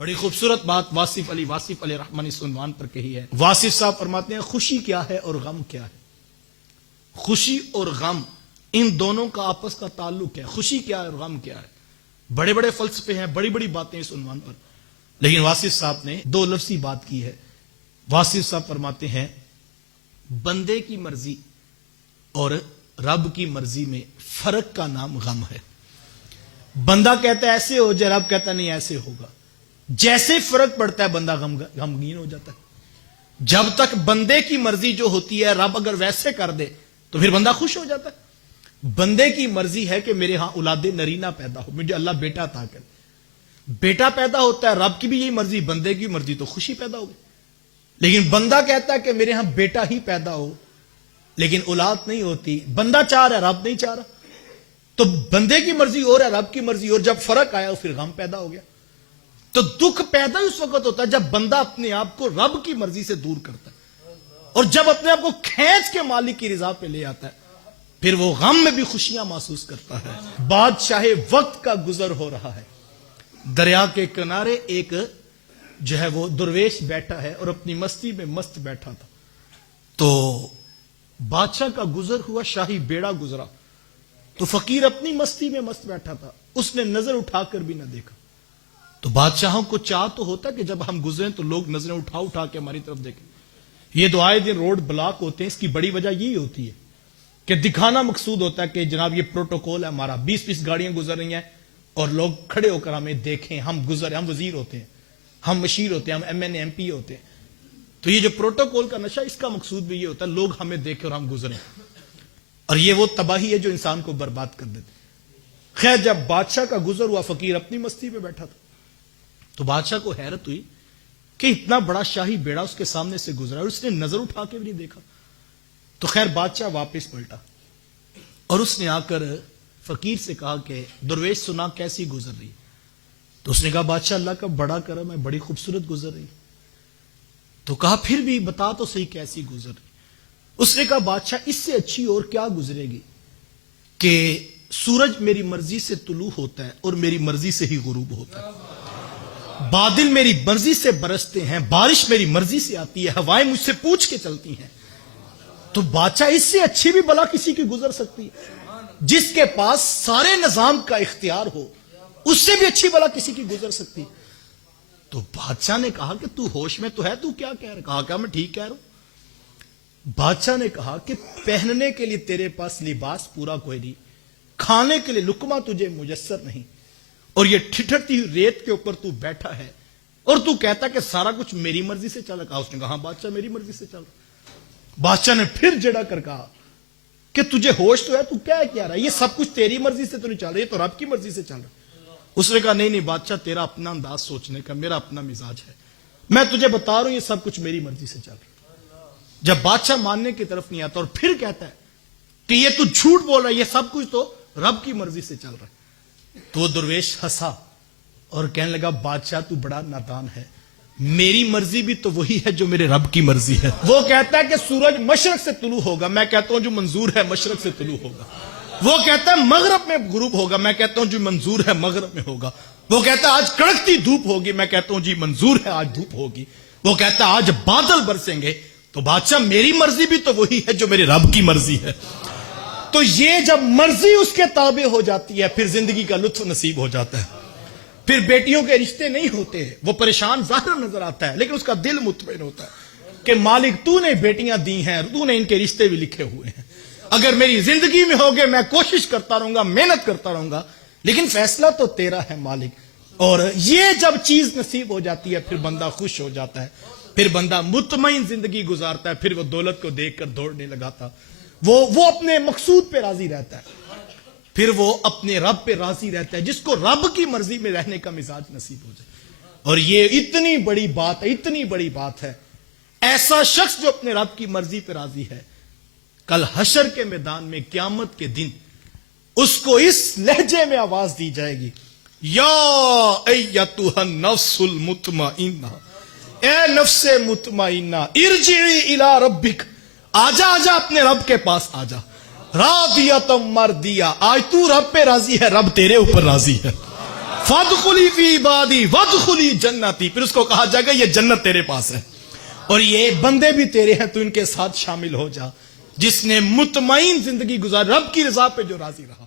بڑی خوبصورت بات واصف علی رحمانی اس عنوان پر کہی ہے. واصف صاحب فرماتے ہیں خوشی کیا ہے اور غم کیا ہے. خوشی اور غم ان دونوں کا آپس کا تعلق ہے. خوشی کیا ہے اور غم کیا ہے. بڑے بڑے فلسفے ہیں, بڑی بڑی باتیں اس عنوان پر, لیکن واصف صاحب نے دو لفظی بات کی ہے. واصف صاحب فرماتے ہیں بندے کی مرضی اور رب کی مرضی میں فرق کا نام غم ہے. بندہ کہتا ہے ایسے ہو جائے, رب کہتا نہیں ایسے ہوگا. جیسے فرق پڑتا ہے بندہ غمگین ہو جاتا ہے. جب تک بندے کی مرضی جو ہوتی ہے رب اگر ویسے کر دے تو پھر بندہ خوش ہو جاتا ہے. بندے کی مرضی ہے کہ میرے ہاں اولاد نرینہ پیدا ہو, مجھے اللہ بیٹا عطا کرے. بیٹا پیدا ہوتا ہے, رب کی بھی یہی مرضی, بندے کی مرضی تو خوشی پیدا ہوگی. لیکن بندہ کہتا ہے کہ میرے ہاں بیٹا ہی پیدا ہو, لیکن اولاد نہیں ہوتی. بندہ چاہ رہا ہے, رب نہیں چاہ رہا. تو بندے کی مرضی اور ہے, رب کی مرضی اور. جب فرق آیا پھر غم پیدا ہو گیا. تو دکھ پیدا اس وقت ہوتا ہے جب بندہ اپنے آپ کو رب کی مرضی سے دور کرتا ہے, اور جب اپنے آپ کو کھینچ کے مالک کی رضا پہ لے آتا ہے پھر وہ غم میں بھی خوشیاں محسوس کرتا ہے. بادشاہ وقت کا گزر ہو رہا ہے. دریا کے کنارے ایک جو ہے وہ درویش بیٹھا ہے اور اپنی مستی میں مست بیٹھا تھا. تو بادشاہ کا گزر ہوا, شاہی بیڑا گزرا, تو فقیر اپنی مستی میں مست بیٹھا تھا. اس نے نظر اٹھا کر بھی نہ دیکھا. تو بادشاہوں کو چاہ تو ہوتا کہ جب ہم گزریں تو لوگ نظریں اٹھا اٹھا کے ہماری طرف دیکھیں. یہ تو آئے دن روڈ بلاک ہوتے ہیں. اس کی بڑی وجہ یہی ہوتی ہے کہ دکھانا مقصود ہوتا ہے کہ جناب یہ پروٹوکول ہے ہمارا, 20 گاڑیاں گزر رہی ہیں اور لوگ کھڑے ہو کر ہمیں دیکھیں, ہم گزرے. ہم وزیر ہوتے ہیں, ہم مشیر ہوتے ہیں, ہم M N A M P ہوتے ہیں. تو یہ جو پروٹوکول کا نشہ, اس کا مقصود بھی یہ ہوتا ہے لوگ ہمیں دیکھیں اور ہم گزریں. اور یہ وہ تباہی ہے جو انسان کو برباد کر دیتی. خیر جب بادشاہ کا گزر ہوا, فقیر اپنی مستی پہ بیٹھا تھا, تو بادشاہ کو حیرت ہوئی کہ اتنا بڑا شاہی بیڑا اس کے سامنے سے گزرا اور اس نے نظر اٹھا کے بھی نہیں دیکھا. تو خیر بادشاہ واپس پلٹا اور اس نے آ کر فقیر سے کہا کہ درویش سنا کیسی گزر رہی. تو اس نے کہا بادشاہ اللہ کا بڑا کرم ہے, بڑی خوبصورت گزر رہی. تو کہا پھر بھی بتا تو صحیح کیسی گزر رہی. اس نے کہا بادشاہ اس سے اچھی اور کیا گزرے گی کہ سورج میری مرضی سے طلوع ہوتا ہے اور میری مرضی سے ہی غروب ہوتا ہے. بادل میری مرضی سے برستے ہیں, بارش میری مرضی سے آتی ہے, ہوائیں مجھ سے پوچھ کے چلتی ہیں. تو بادشاہ اس سے اچھی بھی بلا کسی کی گزر سکتی ہے. جس کے پاس سارے نظام کا اختیار ہو اس سے بھی اچھی بلا کسی کی گزر سکتی. تو بادشاہ نے کہا کہ تو ہوش میں تو ہے, تو کیا کہہ رہا. کہا کہ میں ٹھیک کہہ رہا ہوں. بادشاہ نے کہا کہ پہننے کے لیے تیرے پاس لباس پورا کوئی نہیں, کھانے کے لیے لقمہ تجھے میسر نہیں, اور یہ ٹھٹھرتی ہوئی ریت کے اوپر تو بیٹھا ہے اور تو کہتا کہ سارا کچھ میری مرضی سے چل رہا. اس نے کہا بادشاہ میری مرضی سے چل رہا. بادشاہ نے پھر جڑا کر کہا کہ تجھے ہوش تو ہے, تو کیا رہا ہے, یہ سب کچھ تیری مرضی سے تو نہیں چل رہا, یہ تو رب کی مرضی سے چل رہا. اس نے کہا نہیں بادشاہ, تیرا اپنا انداز سوچنے کا, میرا اپنا مزاج ہے, میں تجھے بتا رہا ہوں یہ سب کچھ میری مرضی سے چل رہا. جب بادشاہ ماننے کی طرف نہیں آتا اور پھر کہتا ہے کہ یہ تو جھوٹ بول رہا ہے, یہ سب کچھ تو رب کی مرضی سے چل رہا ہے. تو وہ درویش ہنسا اور کہنے لگا بادشاہ تو بڑا نادان ہے, میری مرضی بھی تو وہی ہے جو میرے رب کی مرضی ہے. وہ کہتا ہے کہ سورج مشرق سے طلوع ہوگا, میں کہتا ہوں جو منظور ہے مشرق سے طلوع ہوگا. وہ کہتا ہے مغرب میں غروب ہوگا, میں کہتا ہوں جو منظور ہے مغرب میں ہوگا. وہ کہتا ہے آج کڑکتی دھوپ ہوگی, میں کہتا ہوں جی منظور ہے آج دھوپ ہوگی. وہ کہتا ہے آج بادل برسیں گے, تو بادشاہ میری مرضی بھی تو وہی ہے جو میرے رب کی مرضی ہے. تو یہ جب مرضی اس کے تابع ہو جاتی ہے پھر زندگی کا لطف نصیب ہو جاتا ہے. پھر بیٹیوں کے رشتے نہیں ہوتے, وہ پریشان ظاہر نظر آتا ہے لیکن اس کا دل مطمئن ہوتا ہے کہ مالک تو نے بیٹیاں دی ہیں, تو نے ان کے رشتے بھی لکھے ہوئے ہیں. اگر میری زندگی میں ہوگے میں کوشش کرتا رہوں گا, محنت کرتا رہوں گا, لیکن فیصلہ تو تیرا ہے مالک. اور یہ جب چیز نصیب ہو جاتی ہے پھر بندہ خوش ہو جاتا ہے, پھر بندہ مطمئن زندگی گزارتا ہے. پھر وہ دولت کو دیکھ کر دوڑنے لگاتا, وہ اپنے مقصود پہ راضی رہتا ہے, پھر وہ اپنے رب پہ راضی رہتا ہے, جس کو رب کی مرضی میں رہنے کا مزاج نصیب ہو جائے. اور یہ اتنی بڑی بات ہے, اتنی بڑی بات ہے. ایسا شخص جو اپنے رب کی مرضی پہ راضی ہے, کل حشر کے میدان میں قیامت کے دن اس کو اس لہجے میں آواز دی جائے گی, یا ایتھا النفس المطمئنہ, اے نفس مطمئنہ, ارجعی الی ربک, آجا اپنے رب کے پاس آجا. راضیۃ مرضیہ, آج تو رب پہ راضی ہے, رب تیرے اوپر راضی ہے. فادخلی فی عبادی وادخلی جنتی، پھر اس کو کہا جائے گا یہ جنت تیرے پاس ہے اور یہ بندے بھی تیرے ہیں، تو ان کے ساتھ شامل ہو جا۔ جس نے مطمئن زندگی گزار، رب کی رضا پہ جو راضی رہا۔